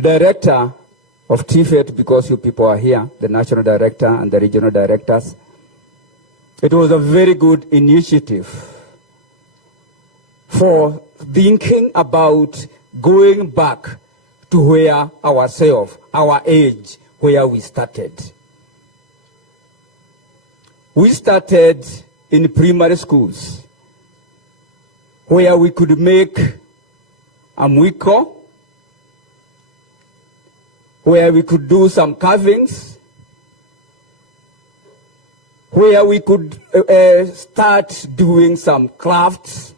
director of TVET, because you people are here, the national director and the regional directors. It was a very good initiative for thinking about going back to where ourselves, our age, where we started. We started in primary schools, where we could make a mwiko, where we could do some carvings, where we could start doing some crafts,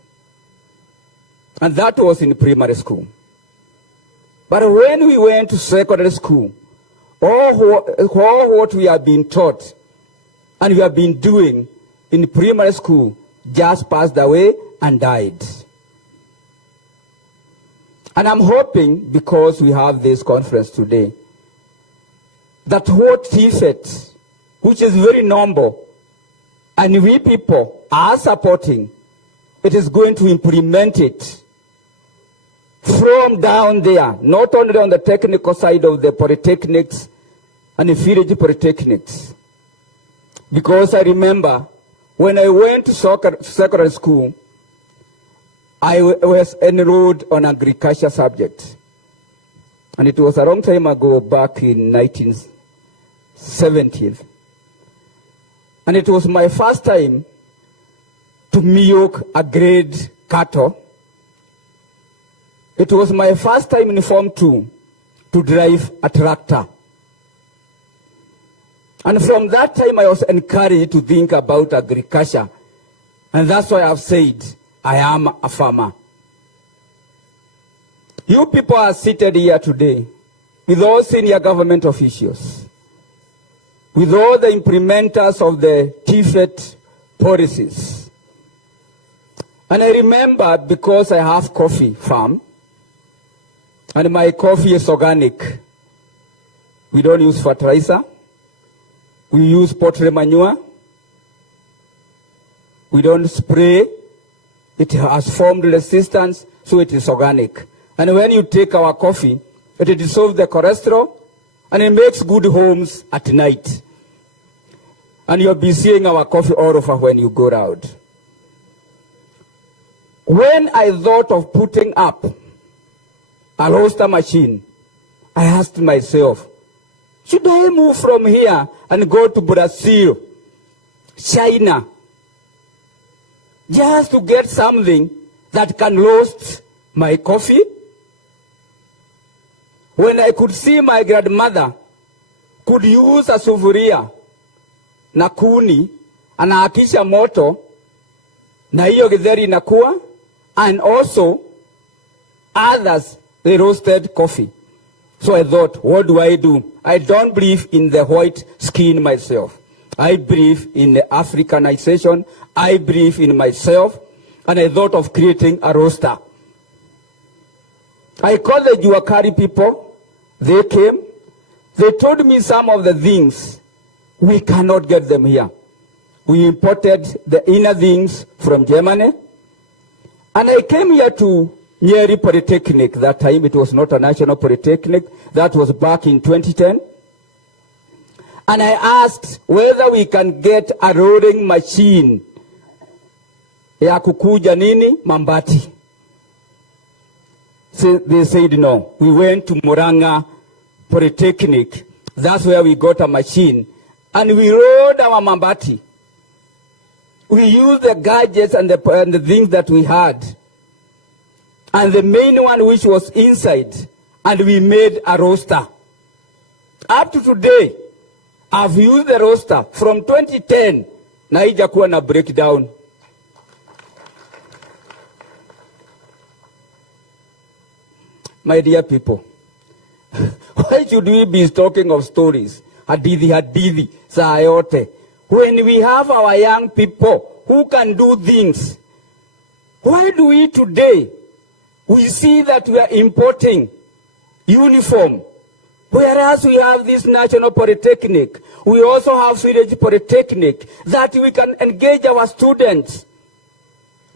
and that was in primary school. But when we went to secondary school, all what we have been taught and we have been doing in primary school just passed away and died. And I'm hoping, because we have this conference today, that what TVET, which is very noble, and we people are supporting, it is going to implement it from down there, not only on the technical side of the polytechnics and the village polytechnics. Because I remember when I went to secondary school, I was enrolled on agriculture subject. And it was a long time ago, back in 1970s. And it was my first time to milk a grade cattle. It was my first time in Form 2 to drive a tractor. And from that time, I was encouraged to think about agriculture. And that's why I've said, I am a farmer. You people are seated here today with all senior government officials, with all the implementers of the TVET policies. And I remember, because I have coffee farm, and my coffee is organic. We don't use fertilizer. We use poultry manure. We don't spray. It has formed resistance, so it is organic. And when you take our coffee, it dissolves the cholesterol, and it makes good homes at night. And you'll be seeing our coffee all over when you go out. When I thought of putting up a roaster machine, I asked myself, should I move from here and go to Brazil, China, just to get something that can roast my coffee? When I could see my grandmother could use a sufuria na kuni, anaakisha moto, na hiyo githeri inakuwa, and also others, they roasted coffee. So I thought, what do? I don't believe in the white skin myself. I believe in the Africanization. I believe in myself. And I thought of creating a roaster. I called the Juakari people. They came. They told me some of the things. We cannot get them here. We imported the inner things from Germany. And I came here to Nyeri Polytechnic. That time it was not a national polytechnic. That was back in 2010. And I asked whether we can get a rolling machine ya kukuja nini Mambati. So they said no. We went to Muranga Polytechnic. That's where we got a machine. And we rolled our Mambati. We used the gadgets and the things that we had. And the main one which was inside, and we made a roaster. Up to today, I've used the roaster from 2010, na haijakuwa na breakdown. My dear people, why should we be talking of stories? Hadithi, saa yote. When we have our young people who can do things, why do we today? We see that we are importing uniform, whereas we have this national polytechnic. We also have village polytechnic that we can engage our students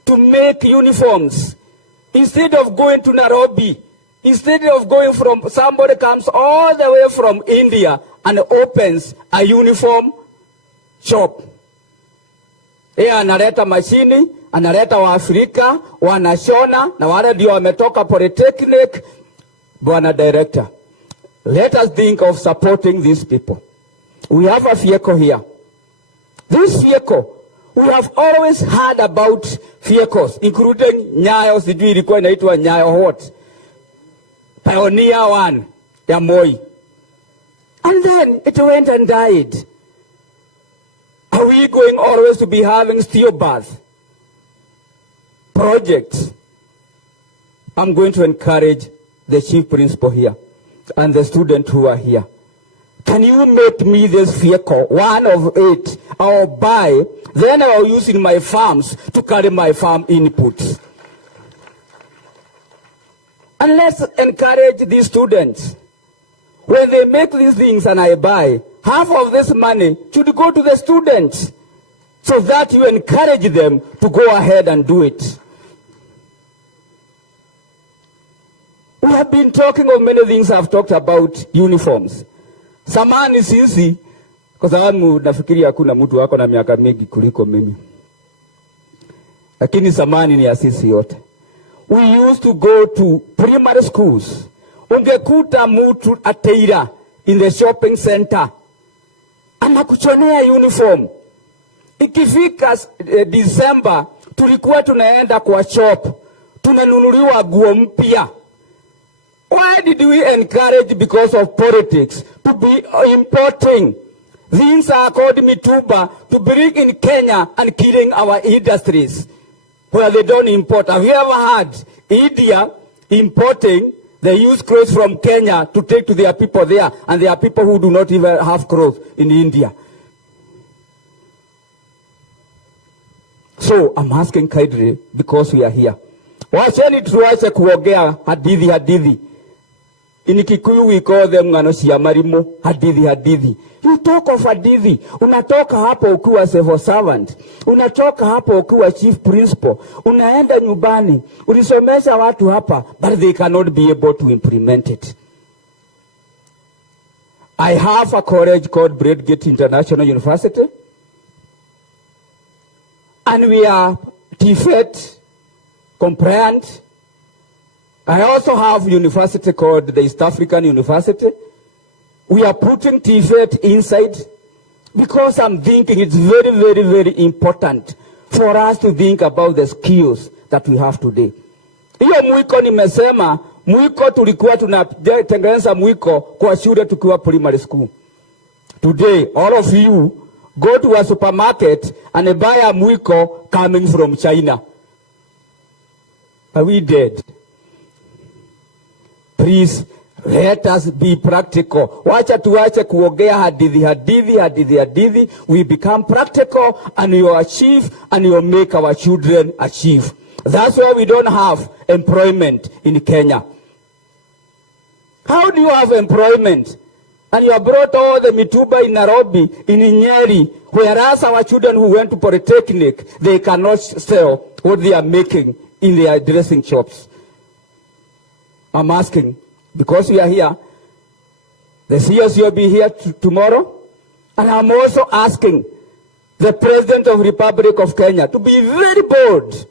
to make uniforms. Instead of going to Nairobi Instead of going from, somebody comes all the way from India and opens a uniform shop. Yeye analeta mashini, analeta Waafrika, wanashona, na wale ndio wametoka Polytechnic. Bwana Director, let us think of supporting these people. We have a vehicle here. This vehicle, we have always heard about vehicles, including Nyayo, sijui ilikuwa inaitwa Nyayo what? Pioneer 1, ya Moi. And then it went and died. Are we going always to be having stillbirth projects? I'm going to encourage the chief principal here and the students who are here. Can you make me this vehicle, 1 of 8, I'll buy, then I'll use in my farms to carry my farm inputs. And let's encourage these students. When they make these things and I buy, half of this money should go to the students so that you encourage them to go ahead and do it. We have been talking of many things. I've talked about uniforms. Samani sisi, kwa sababu nafikiri hakuna mtu wako na miaka mingi kuliko mimi. Lakini samani ni ya sisi yote. We used to go to primary schools. Ungekuta mtu ateira in the shopping center. Anakuchonea uniform. Ikifika December, tulikuwa tunaenda kwa shop. Tunanunuliwa nguo mpya. Why did we encourage, because of politics, to be importing things are called mituba to bring in Kenya and killing our industries where they don't import? Have you ever heard India importing the used clothes from Kenya to take to their people there, and there are people who do not even have clothes in India? So I'm asking kindly, because we are here. Wacheni tuache kuongea hadithi. In Kikuyu we call them ngano cia marimo, hadithi. You talk of hadithi. Unatoka hapo ukiwa civil servant. Unatoka hapo ukiwa chief principal. Unaenda nyumbani. Ulisomesha watu hapa, but they cannot be able to implement it. I have a college called Bradgate International University. And we are TVET compliant. I also have a university called the East African University. We are putting TVET inside because I'm thinking it's very, very, very important for us to think about the skills that we have today. Hiyo mwiko nimesema, mwiko tulikuwa tunatengeneza mwiko kwa shule tukiwa primary school. Today, all of you go to a supermarket and buy a mwiko coming from China. Are we dead? Please, let us be practical. Wacha tuache kuongea hadithi. We become practical and you achieve and you make our children achieve. That's why we don't have employment in Kenya. How do you have employment? And you have brought all the mituba in Nairobi, in Nyeri, whereas our children who went to Polytechnic, they cannot sell what they are making in their dressing shops. I'm asking, because we are here, the CEOs will be here tomorrow, and I'm also asking the President of the Republic of Kenya to be very bold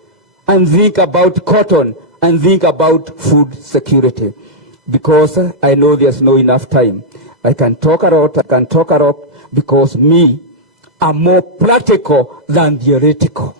and think about cotton and think about food security, because I know there's no enough time. I can talk a lot, because me, I'm more practical than theoretical.